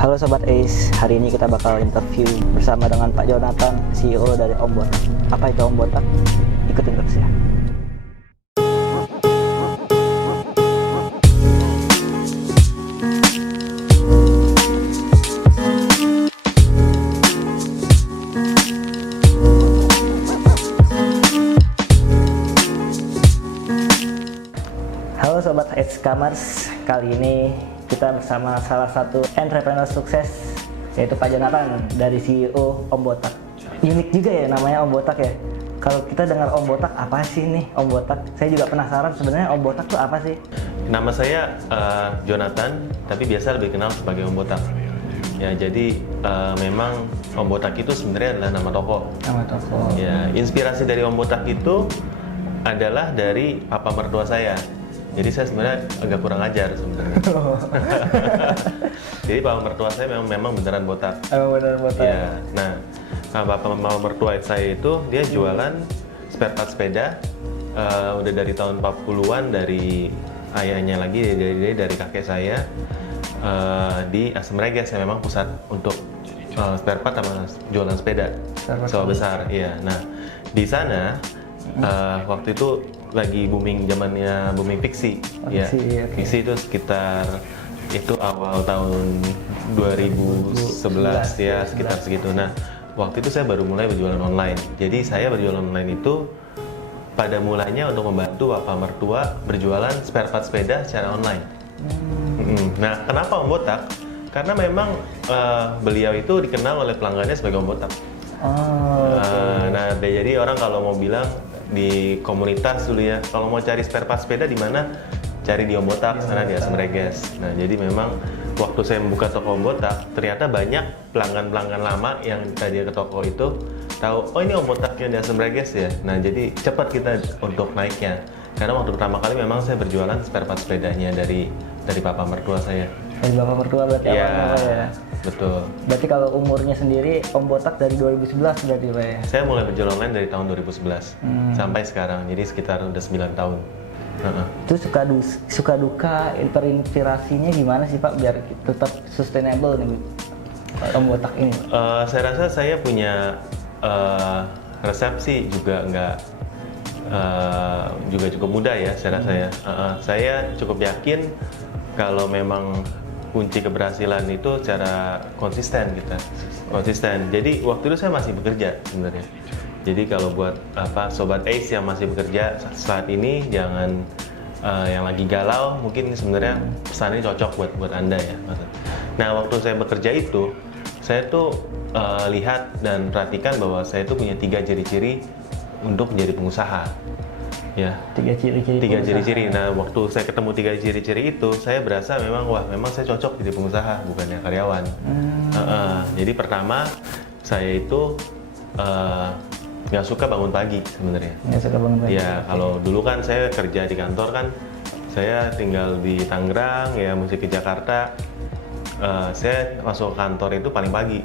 Halo Sobat Ace, hari ini kita bakal interview bersama dengan Pak Jonathan, CEO dari Om Botak. Apa itu Om Botak? Ikutin terus ya. Halo Sobat Ace Commerce, kali ini kita bersama salah satu entrepreneur sukses yaitu Pak Jonathan dari CEO Om Botak. Unik juga ya namanya Om Botak ya. Kalau kita dengar Om Botak, apa sih nih Om Botak? Saya juga penasaran sebenarnya Om Botak itu apa sih? Nama saya Jonathan, tapi biasa lebih kenal sebagai Om Botak. Ya, jadi memang Om Botak itu sebenarnya adalah nama toko. Nama toko. Ya, inspirasi dari Om Botak itu adalah dari papa mertua saya. Jadi saya sebenarnya agak kurang ajar sebenarnya. Jadi papa mertua saya memang beneran botak. Oh, beneran botak. Ya, nah papa mertua saya itu dia jualan spare part sepeda udah dari tahun 40-an, dari ayahnya lagi, dari kakek saya di Asam Reges yang memang pusat untuk spare part sama jualan sepeda sawah besar. Iya, nah di sana waktu itu lagi zamannya booming Pixi. Ya, Okay. Pixi itu sekitar itu awal tahun 2011 ya, sekitar segitu. Nah, waktu itu saya baru mulai berjualan online. Jadi saya berjualan online itu pada mulanya untuk membantu bapak mertua berjualan spare part sepeda secara online. Nah, kenapa Om Botak? Karena memang beliau itu dikenal oleh pelanggannya sebagai Om Botak. Nah, jadi orang kalau mau bilang di komunitas dulu ya, kalau mau cari spare part sepeda di mana, cari di Om Botak, sana di Asam Reges. Nah, jadi memang waktu saya membuka toko Om Botak, ternyata banyak pelanggan-pelanggan lama yang tadi ke toko itu tahu, oh ini Om Botaknya di Asam Reges ya. Nah, jadi cepat kita untuk naiknya. Karena waktu pertama kali memang saya berjualan spare part sepedanya dari papa mertua saya. Dari bapak mertua berarti awalnya Pak ya? Betul. Berarti kalau umurnya sendiri Om Botak dari 2011 berarti Pak ya? Saya mulai berjualan online dari tahun 2011 sampai sekarang, jadi sekitar udah 9 tahun. Itu suka duka terinspirasinya gimana sih Pak biar tetap sustainable nih Om Botak ini? Saya rasa saya punya resepsi juga juga cukup mudah ya, saya rasa ya. Saya cukup yakin kalau memang kunci keberhasilan itu secara konsisten kita. Konsisten. Jadi waktu itu saya masih bekerja sebenarnya. Jadi kalau buat Sobat Ace yang masih bekerja saat ini, jangan yang lagi galau, mungkin sebenarnya pesan ini cocok buat Anda ya. Nah, waktu saya bekerja itu, saya tuh lihat dan perhatikan bahwa saya tuh punya 3 ciri-ciri untuk menjadi pengusaha. Ya, 3 ciri-ciri. Nah, waktu saya ketemu 3 ciri-ciri itu, saya berasa memang saya cocok jadi pengusaha, bukannya karyawan. Jadi pertama, saya itu nggak suka bangun pagi sebenarnya. Nggak suka bangun pagi. Ya, kalau dulu kan saya kerja di kantor kan, saya tinggal di Tangerang, ya mesti ke Jakarta. Saya masuk kantor itu paling pagi.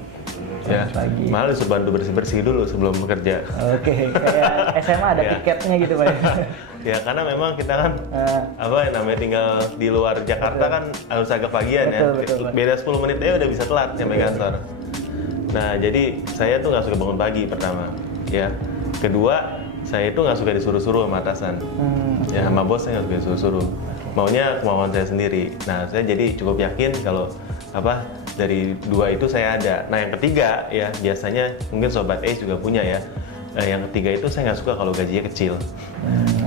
Ya, malah disuruh bantu bersih-bersih dulu sebelum bekerja. Oke, kayak SMA ada tiketnya gitu Pak. Ya, karena memang kita kan namanya tinggal di luar Jakarta kan harus agak pagian ya. Beda 10 menit aja udah bisa telat sampai kantor. Nah, jadi saya tuh nggak suka bangun pagi pertama. Ya, kedua saya itu nggak suka disuruh-suruh sama atasan. Ya, sama bos saya nggak suka disuruh-suruh. Maunya kemauan saya sendiri. Nah, saya jadi cukup yakin kalau dari 2 itu saya ada. Nah, yang ketiga ya biasanya mungkin Sobat Ace juga punya ya. Yang ketiga itu saya nggak suka kalau gajinya kecil.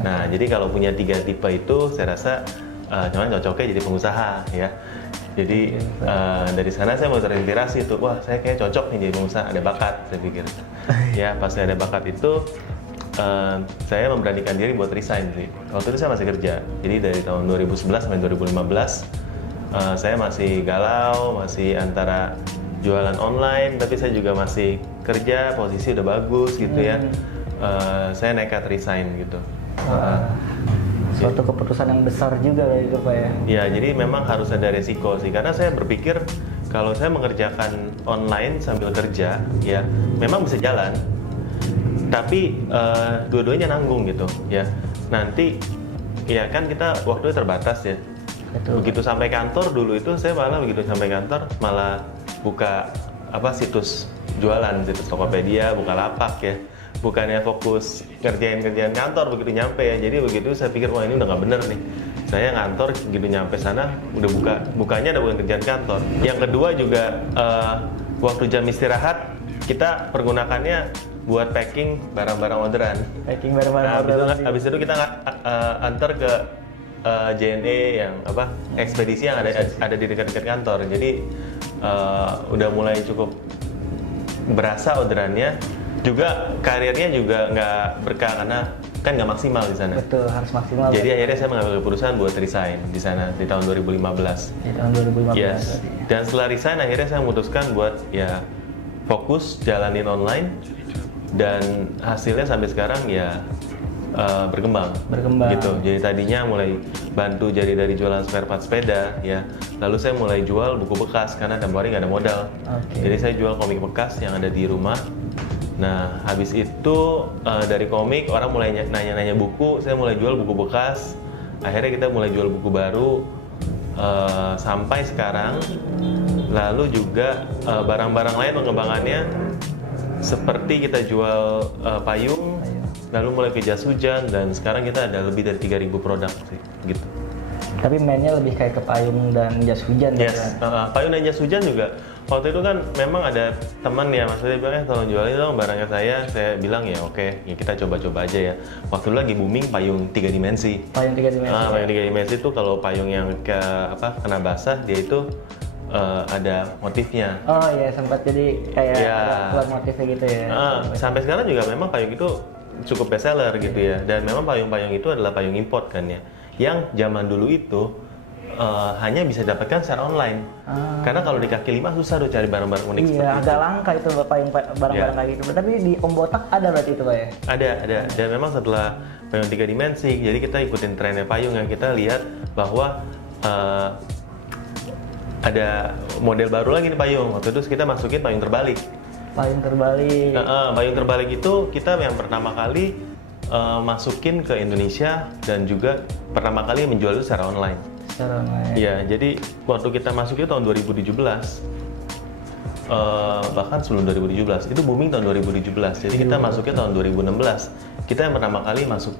Nah, jadi kalau punya 3 tipe itu saya rasa cuman cocoknya jadi pengusaha ya. Jadi dari sana saya mau terinspirasi tuh, wah saya kayak cocok nih jadi pengusaha, ada bakat saya pikir. Ya, pas ada bakat itu saya memberanikan diri buat resign sih. Waktu itu saya masih kerja. Jadi dari tahun 2011 sampai 2015 saya masih galau, masih antara jualan online, tapi saya juga masih kerja, posisi udah bagus gitu ya. Saya nekat resign gitu. Suatu keputusan yang besar juga gitu Pak ya? Ya, jadi memang harus ada resiko sih, karena saya berpikir kalau saya mengerjakan online sambil kerja, ya memang bisa jalan, tapi dua-duanya nanggung gitu ya. Nanti ya kan kita waktunya terbatas ya. Betul. Begitu sampai kantor dulu itu saya malah begitu sampai kantor malah buka situs jualan, situs Tokopedia, Bukalapak ya. Bukannya fokus kerjain kantor begitu nyampe ya. Jadi begitu saya pikir wah ini udah nggak bener nih. Saya ngantor gitu nyampe sana udah bukanya udah bukan kerjaan kantor. Yang kedua juga waktu jam istirahat kita pergunakannya buat packing barang-barang orderan. Packing barang-barang orderan. Habis itu kita antar ke JNE yang ekspedisi yang ada di dekat-dekat kantor. Jadi udah mulai cukup berasa orderannya. Juga karirnya juga nggak berkah karena kan nggak maksimal di sana. Betul, harus maksimal. Jadi akhirnya saya mengambil keputusan buat resign di sana di tahun 2015. Di tahun 2015. Yes. Dan setelah resign akhirnya saya memutuskan buat ya fokus jalanin online dan hasilnya sampai sekarang ya berkembang gitu. Jadi tadinya mulai bantu jadi dari jualan spare part sepeda ya, lalu saya mulai jual buku bekas karena tempoh hari nggak ada modal. Jadi saya jual komik bekas yang ada di rumah. Nah habis itu dari komik orang mulai nanya-nanya buku, saya mulai jual buku bekas. Akhirnya kita mulai jual buku baru sampai sekarang. Lalu juga barang-barang lain pengembangannya seperti kita jual payung, lalu mulai ke jas hujan, dan sekarang kita ada lebih dari 3.000 produk sih, gitu. Tapi mainnya lebih kayak ke payung dan jas hujan. Yes, payung dan jas hujan juga. Waktu itu kan memang ada teman ya, maksudnya bilang tolong jualin dong barangnya saya bilang ya oke, ya kita coba-coba aja ya. Waktu itu lagi booming payung 3 dimensi. Payung 3 dimensi. Payung 3 dimensi itu kalau payung yang kena basah dia itu ada motifnya. Oh iya, sempat jadi kayak keluar motifnya gitu ya. Sampai sekarang juga memang payung itu cukup best seller gitu ya. Dan memang payung-payung itu adalah payung import kan ya. Yang zaman dulu itu hanya bisa dapatkan secara online. Karena kalau di kaki lima susah tuh cari barang-barang unik seperti itu. Iya, agak langka itu payung barang-barang kayak gitu. Tapi di Om Botak ada berarti itu Pak ya? Ada. Dan memang setelah payung 3 dimensi, jadi kita ikutin trennya payung yang kita lihat bahwa ada model baru lagi nih payung. Waktu itu kita masukin payung terbalik. Payung terbalik. Payung terbalik itu kita yang pertama kali masukin ke Indonesia dan juga pertama kali menjual itu secara online. Iya, jadi waktu kita masuk itu tahun 2017, bahkan sebelum 2017, itu booming tahun 2017. Jadi kita masuknya tahun 2016. Kita yang pertama kali masuk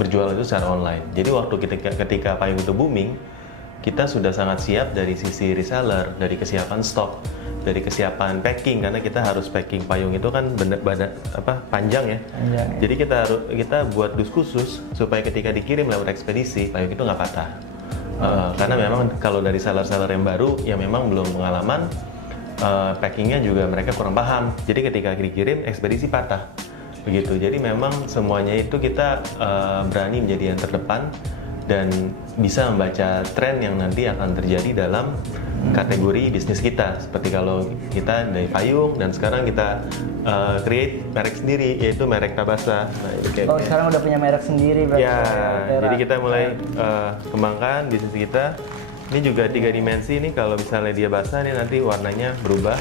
berjual itu secara online. Jadi waktu ketika payung itu booming, kita sudah sangat siap dari sisi reseller, dari kesiapan stok, dari kesiapan packing, karena kita harus packing payung itu kan panjang ya. Jadi kita buat dus khusus supaya ketika dikirim lewat ekspedisi payung itu nggak patah. Karena memang kalau dari seller-seller yang baru yang memang belum pengalaman, packingnya juga mereka kurang paham. Jadi ketika dikirim ekspedisi patah, begitu. Jadi memang semuanya itu kita berani menjadi yang terdepan dan bisa membaca tren yang nanti akan terjadi dalam kategori bisnis kita. Seperti kalau kita dari payung dan sekarang kita create merek sendiri, yaitu merek Tabasa. Nah, sekarang udah punya merek sendiri berarti. Ya, jadi kita mulai kembangkan bisnis kita. Ini juga 3 dimensi nih, kalau misalnya dia basah nih nanti warnanya berubah.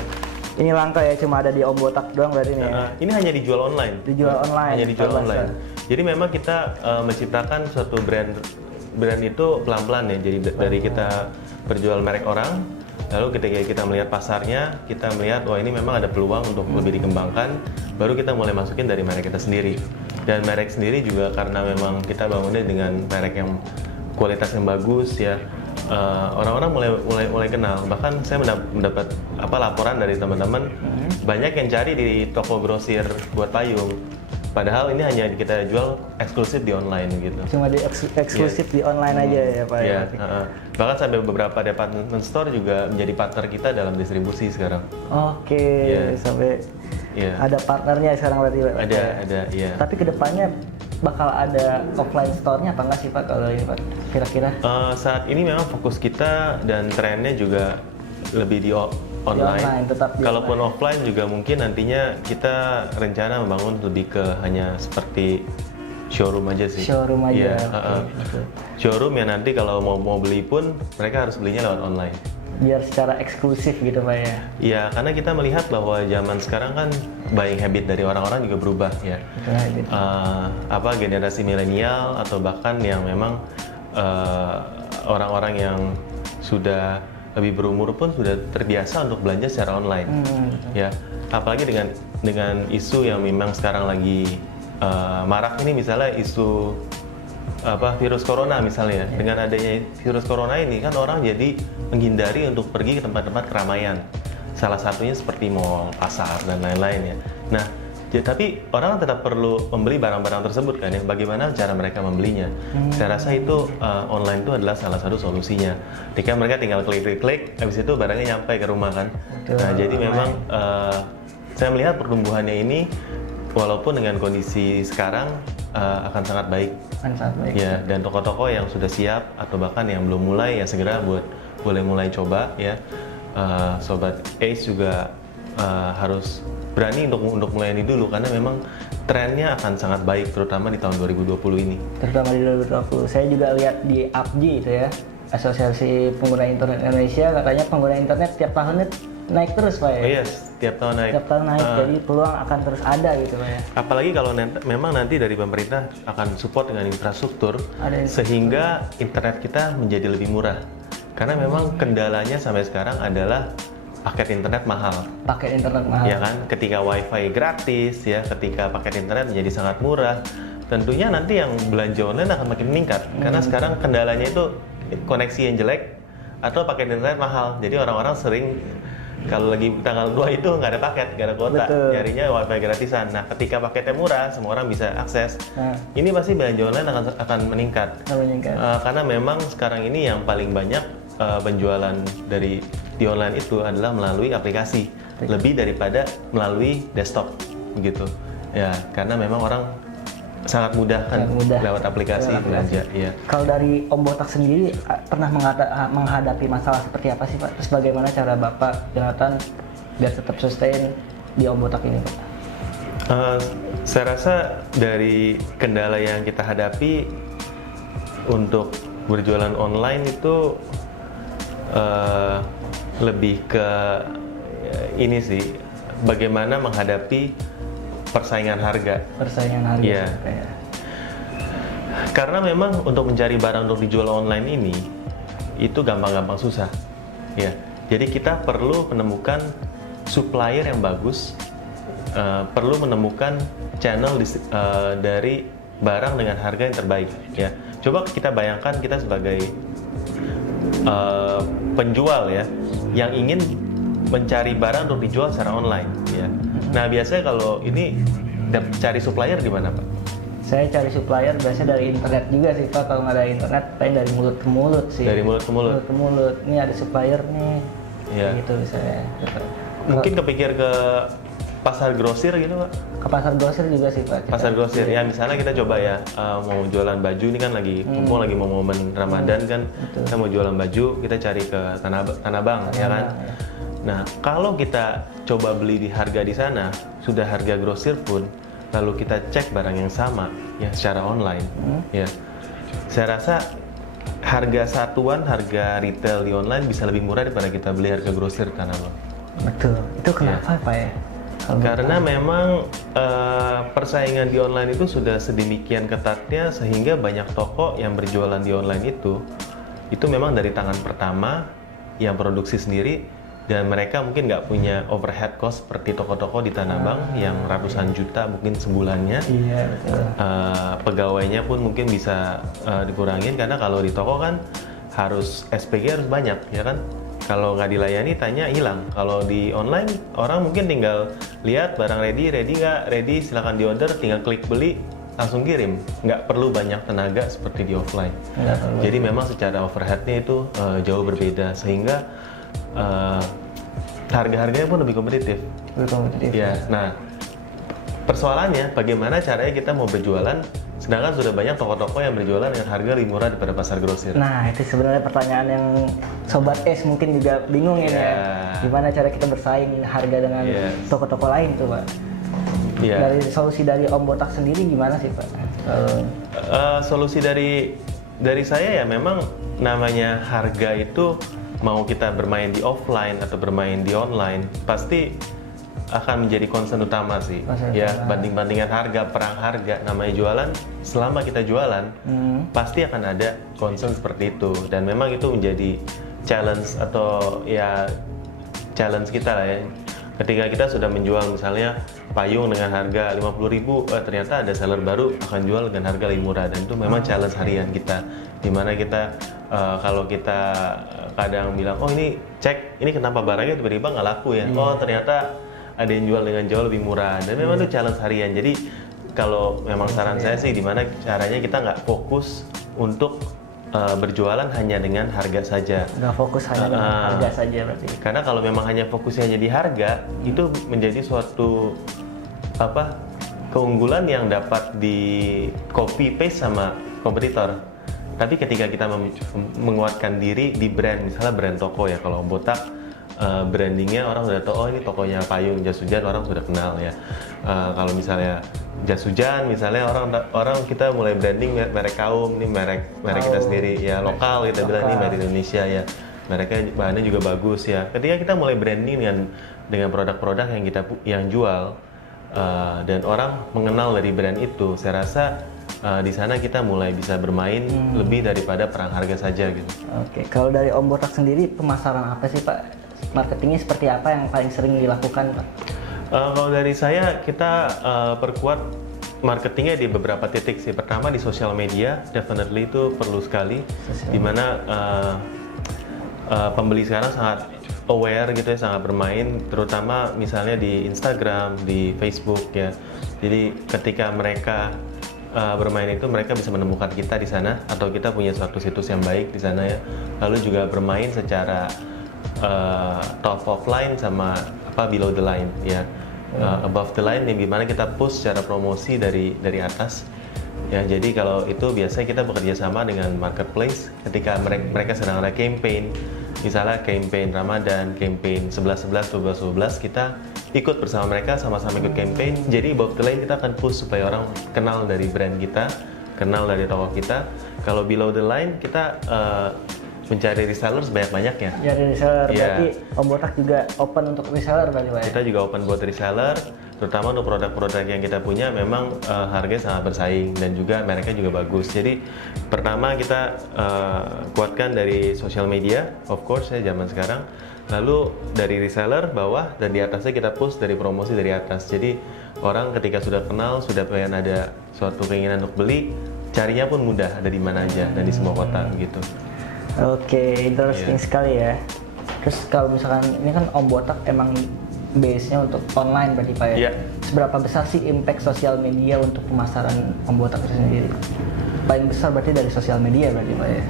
Ini langka ya, cuma ada di Om Botak doang berarti nih ya? Ini hanya dijual online. Hanya dijual online. Jadi memang kita menciptakan suatu brand itu pelan-pelan ya. Jadi dari kita berjual merek orang, lalu ketika kita melihat pasarnya, kita melihat wah ini memang ada peluang untuk lebih dikembangkan, baru kita mulai masukin dari merek kita sendiri. Dan merek sendiri juga karena memang kita bangunnya dengan merek yang kualitas yang bagus ya, orang-orang mulai kenal. Bahkan saya mendapat laporan dari teman-teman, banyak yang cari di toko grosir buat payung. Padahal ini hanya kita jual eksklusif di online gitu. Cuma di eksklusif di online aja ya Pak? Iya. Bahkan sampai beberapa department store juga menjadi partner kita dalam distribusi sekarang. Oke, sampai ada partnernya sekarang berarti Pak? Ada, iya. Tapi kedepannya bakal ada offline store-nya apa nggak sih Pak kalau ini Pak? Kira-kira? Saat ini memang fokus kita dan trennya juga lebih di online. Kalaupun offline juga mungkin nantinya kita rencana membangun lebih ke hanya seperti showroom aja sih. Showroom aja. Showroom yang nanti kalau mau beli pun mereka harus belinya lewat online. Biar secara eksklusif gitu Pak ya? Iya, karena kita melihat bahwa zaman sekarang kan buying habit dari orang-orang juga berubah ya. Generasi milenial atau bahkan yang memang orang-orang yang sudah lebih berumur pun sudah terbiasa untuk belanja secara online. Ya, apalagi dengan isu yang memang sekarang lagi marak ini, misalnya isu virus corona misalnya. Dengan adanya virus corona ini kan orang jadi menghindari untuk pergi ke tempat-tempat keramaian. Salah satunya seperti mall, pasar, dan lain-lain ya. Nah, tapi orang tetap perlu membeli barang-barang tersebut kan ya. Bagaimana cara mereka membelinya? Saya rasa itu online itu adalah salah satu solusinya. Ketika mereka tinggal klik, habis itu barangnya nyampe ke rumah kan. Nah, jadi memang saya melihat pertumbuhannya ini walaupun dengan kondisi sekarang akan sangat baik. Ya, dan toko-toko yang sudah siap atau bahkan yang belum mulai ya segera boleh mulai coba ya. Sobat Ace juga harus berani untuk mulai ini dulu karena memang trennya akan sangat baik terutama di tahun 2020 ini. Terutama di 2020. Saya juga lihat di APJI itu ya, Asosiasi Pengguna Internet Indonesia, katanya pengguna internet tiap tahunnya naik terus Pak ya? Yes, tiap tahun naik. Tiap tahun naik, jadi peluang akan terus ada gitu Pak ya? Apalagi kalau memang nanti dari pemerintah akan support dengan infrastruktur sehingga internet kita menjadi lebih murah. Karena memang kendalanya sampai sekarang adalah paket internet mahal. Paket internet mahal. Ya kan, ketika wifi gratis ya, ketika paket internet menjadi sangat murah, tentunya nanti yang belanja online akan makin meningkat. Karena sekarang kendalanya itu koneksi yang jelek atau paket internet mahal. Jadi orang-orang sering kalau lagi tanggal 2 itu nggak ada paket, nggak ada kuota, nyarinya wifi gratisan. Nah, ketika paketnya murah, semua orang bisa akses. Ini pasti belanja online akan meningkat. Karena memang sekarang ini yang paling banyak penjualan di online itu adalah melalui aplikasi, lebih daripada melalui desktop, begitu. Ya, karena memang orang sangat mudah kan lewat aplikasi belanja. Ya. Kalau dari Om Botak sendiri pernah menghadapi masalah seperti apa sih Pak? Terus bagaimana cara Bapak Jonathan biar tetap sustain di Om Botak ini Pak? Saya rasa dari kendala yang kita hadapi untuk berjualan online itu lebih ke ini sih, bagaimana menghadapi persaingan harga. Ya. Karena memang untuk mencari barang untuk dijual online ini itu gampang-gampang susah. Ya. Jadi kita perlu menemukan supplier yang bagus, perlu menemukan channel dari barang dengan harga yang terbaik. Ya. Coba kita bayangkan kita sebagai penjual ya, yang ingin mencari barang untuk dijual secara online ya. Nah, biasanya kalau ini cari supplier di mana Pak? Saya cari supplier biasanya dari internet juga sih Pak. Kalau nggak ada internet, paling dari mulut ke mulut sih. Dari mulut ke mulut? Mulut ke mulut. Ini ada supplier nih. Ya. Gitu saya. Mungkin kepikir ke pasar grosir gitu Pak? Ke pasar grosir juga sih Pak. Pasar grosir ya, misalnya kita coba ya mau jualan baju, ini kan lagi mumpung lagi mau momen Ramadan kan, kita mau jualan baju, kita cari ke Tanah Abang ya kan. Ya. Nah, kalau kita coba beli di harga di sana sudah harga grosir pun, lalu kita cek barang yang sama ya secara online ya, saya rasa harga satuan, harga retail di online bisa lebih murah daripada kita beli harga grosir di Tanah Abang. Betul, itu kenapa Pak ya? Karena memang persaingan di online itu sudah sedemikian ketatnya sehingga banyak toko yang berjualan di online itu memang dari tangan pertama yang produksi sendiri, dan mereka mungkin nggak punya overhead cost seperti toko-toko di Tanah Abang yang ratusan juta mungkin sebulannya. Iya, betul. Pegawainya pun mungkin bisa dikurangin karena kalau di toko kan harus SPG harus banyak ya kan. Kalau nggak dilayani tanya hilang. Kalau di online orang mungkin tinggal lihat barang ready nggak, ready silakan diorder, tinggal klik beli langsung kirim. Nggak perlu banyak tenaga seperti di offline. Jadi memang secara overheadnya itu jauh berbeda sehingga harga-harganya pun lebih kompetitif. Ya, nah persoalannya bagaimana caranya kita mau berjualan sedangkan sudah banyak toko-toko yang berjualan dengan harga lebih murah daripada pasar grosir. Nah, itu sebenarnya pertanyaan yang Sobat S mungkin juga bingung ya. Gimana cara kita bersaing harga dengan toko-toko lain tuh Pak? Dari solusi dari Om Botak sendiri gimana sih Pak? Solusi dari saya ya memang namanya harga itu, mau kita bermain di offline atau bermain di online, pasti akan menjadi concern utama sih. Concern ya, utama. banding-bandingan harga, perang harga, namanya jualan, selama kita jualan, pasti akan ada concern seperti itu. Dan memang itu menjadi challenge atau ya challenge kita lah ya. Ketika kita sudah menjual misalnya payung dengan harga 50.000, ternyata ada seller baru akan jual dengan harga lebih murah, dan itu memang challenge harian kita. Dimana kita kalau kita kadang bilang, oh ini cek, ini kenapa barangnya tiba-tiba nggak laku ya? Oh ternyata ada yang jual dengan jauh lebih murah, dan memang itu challenge harian. Jadi kalau memang saran saya sih, dimana caranya kita nggak fokus untuk berjualan hanya dengan harga saja. Nggak fokus hanya dengan harga saja berarti. Karena kalau memang hanya fokusnya jadi harga, itu menjadi suatu keunggulan yang dapat di copy paste sama kompetitor. Tapi ketika kita menguatkan diri di brand, misalnya brand toko ya, kalau Botak brandingnya orang sudah tahu, oh ini tokonya payung jas hujan, orang sudah kenal ya. Kalau misalnya jas hujan, misalnya orang kita mulai branding merek kaum, ini merek kita sendiri ya, lokal kita bilang ini merek Indonesia ya, mereknya bahannya juga bagus ya. Ketika kita mulai branding dengan produk-produk yang jual dan orang mengenal dari brand itu, saya rasa di sana kita mulai bisa bermain lebih daripada perang harga saja gitu. Oke, kalau dari Om Botak sendiri, pemasaran apa sih Pak? Marketingnya seperti apa yang paling sering dilakukan Pak? Kalau dari saya, kita perkuat marketingnya di beberapa titik sih. Pertama di sosial media, definitely itu perlu sekali. Dimana pembeli sekarang sangat aware gitu ya, sangat bermain, terutama misalnya di Instagram, di Facebook ya. Jadi ketika mereka bermain itu, mereka bisa menemukan kita di sana, atau kita punya suatu situs yang baik di sana ya. Lalu juga bermain secara top of line sama below the line ya. Above the line yang dimana kita push secara promosi dari atas ya. Jadi kalau itu biasanya kita bekerja sama dengan marketplace ketika mereka sedang ada campaign, misalnya campaign Ramadan, campaign 11-11, 12-12, kita ikut bersama mereka, sama-sama ikut campaign. Jadi above the line kita akan push supaya orang kenal dari brand kita, kenal dari toko kita. Kalau below the line kita mencari reseller sebanyak-banyaknya. Jadi reseller, berarti Om Botak juga open untuk reseller berarti Pak ya? Kita juga open buat reseller, terutama untuk produk-produk yang kita punya memang harganya sangat bersaing dan juga mereknya juga bagus. Jadi pertama kita kuatkan dari social media, of course ya zaman sekarang. Lalu dari reseller bawah, dan di atasnya kita push dari promosi dari atas. Jadi orang ketika sudah kenal, sudah pengen ada suatu keinginan untuk beli, carinya pun mudah, ada di mana aja dan di semua kota gitu. Oke, interesting sekali ya. Terus kalau misalkan ini kan Om Botak emang base-nya untuk online berarti Pak ya? Iya. Seberapa besar sih impact sosial media untuk pemasaran Om Botak itu sendiri? Paling besar berarti dari sosial media berarti Pak ya?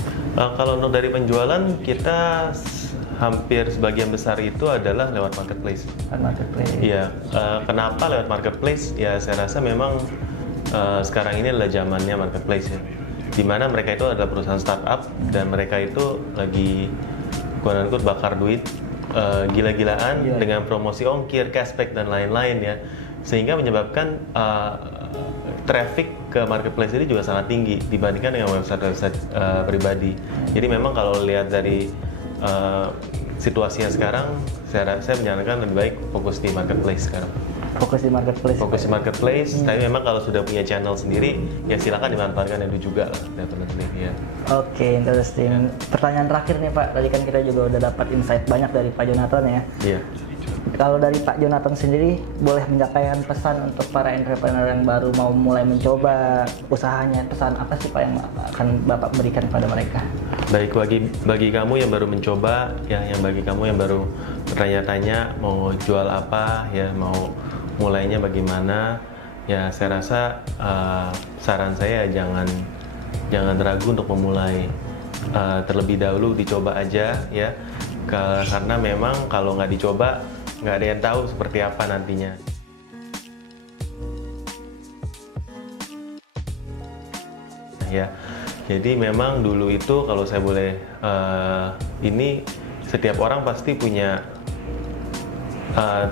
Kalau untuk dari penjualan, kita hampir sebagian besar itu adalah lewat marketplace. Marketplace. Iya. Kenapa lewat marketplace? Ya saya rasa memang sekarang ini adalah zamannya marketplace ya. Dimana mereka itu adalah perusahaan startup dan mereka itu lagi quote-unquote bakar duit gila-gilaan dengan promosi ongkir, cashback dan lain-lain ya, sehingga menyebabkan traffic ke marketplace ini juga sangat tinggi dibandingkan dengan website pribadi. Jadi memang kalau lihat dari situasinya sekarang, saya menyarankan lebih baik fokus di marketplace sekarang. Fokus di marketplace. Fokus di marketplace, tapi memang kalau sudah punya channel sendiri, ya silakan dimanfaatkan itu juga lah, definitely ya. Oke, interesting. Pertanyaan terakhir nih Pak, tadi kan kita juga udah dapat insight banyak dari Pak Jonathan ya. Iya. Kalau dari Pak Jonathan sendiri, boleh menyampaikan pesan untuk para entrepreneur yang baru mau mulai mencoba usahanya, pesan apa sih Pak yang akan Bapak berikan pada mereka? Baik, bagi kamu yang baru mencoba, ya, yang bagi kamu yang baru bertanya-tanya mau jual apa, ya, mau mulainya bagaimana, ya saya rasa saran saya jangan ragu untuk memulai. Terlebih dahulu dicoba aja ya, karena memang kalau nggak dicoba nggak ada yang tahu seperti apa nantinya. Ya, jadi memang dulu itu kalau saya boleh ini setiap orang pasti punya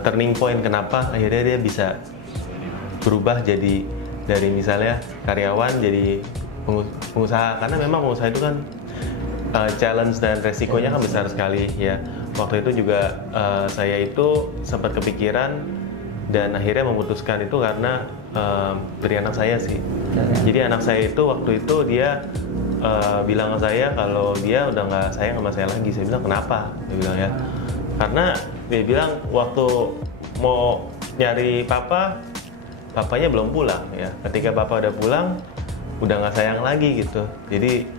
turning point kenapa akhirnya dia bisa berubah jadi dari misalnya karyawan jadi pengusaha, karena memang pengusaha itu kan challenge dan resikonya kan besar sekali ya. Waktu itu juga saya itu sempat kepikiran dan akhirnya memutuskan itu karena dari anak saya sih. Jadi anak saya itu waktu itu dia bilang ke saya kalau dia udah nggak sayang sama saya lagi. Saya bilang kenapa? Dia bilang ya karena dia bilang waktu mau nyari papanya belum pulang ya. Ketika papa udah pulang udah nggak sayang lagi gitu. Jadi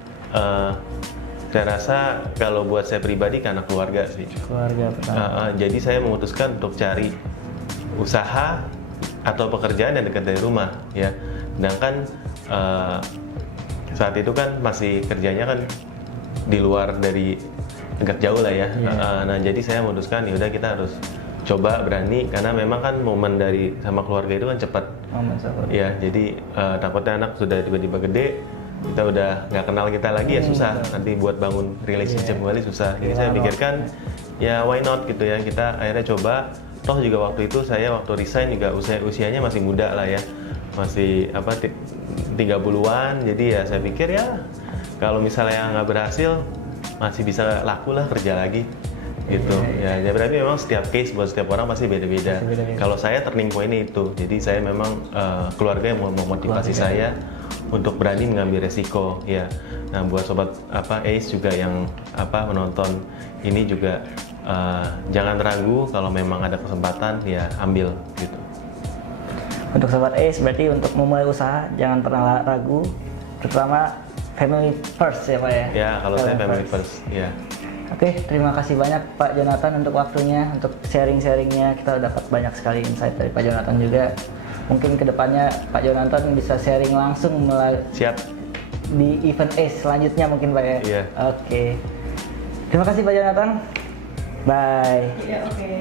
saya rasa kalau buat saya pribadi karena keluarga sih. Keluarga pertama. Jadi saya memutuskan untuk cari usaha atau pekerjaan yang dekat dari rumah ya. Sedangkan saat itu kan masih kerjanya kan di luar dari agak jauh lah ya. Nah jadi saya memutuskan ya udah kita harus coba berani karena memang kan momen dari sama keluarga itu kan cepat. Ya jadi takutnya anak sudah tiba-tiba gede, kita udah nggak kenal kita lagi ya susah. Nanti buat bangun relationship kembali susah. Jadi saya pikirkan ya why not gitu ya, kita akhirnya coba. Toh juga waktu itu saya waktu resign juga usianya masih muda lah ya, masih 30-an. Jadi ya saya pikir ya kalau misalnya nggak berhasil masih bisa laku lah kerja lagi gitu. Ya berarti memang setiap case buat setiap orang pasti beda-beda. Kalau saya turning point-nya itu, jadi saya memang keluarga yang memotivasi saya untuk berani mengambil resiko ya. Nah buat sobat ACE juga yang menonton ini juga jangan ragu kalau memang ada kesempatan ya ambil gitu. Untuk sobat ACE berarti untuk memulai usaha jangan pernah ragu, terutama family first ya Pak ya. Ya kalau saya family first ya. Oke, terima kasih banyak Pak Jonathan untuk waktunya, untuk sharing-sharingnya. Kita dapat banyak sekali insight dari Pak Jonathan juga. Mungkin kedepannya Pak Jonathan bisa sharing langsung Siap. di event ACE selanjutnya mungkin Pak ya. Iya. Oke. Terima kasih Pak Jonathan. Bye. Iya, oke.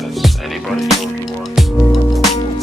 Has anybody told you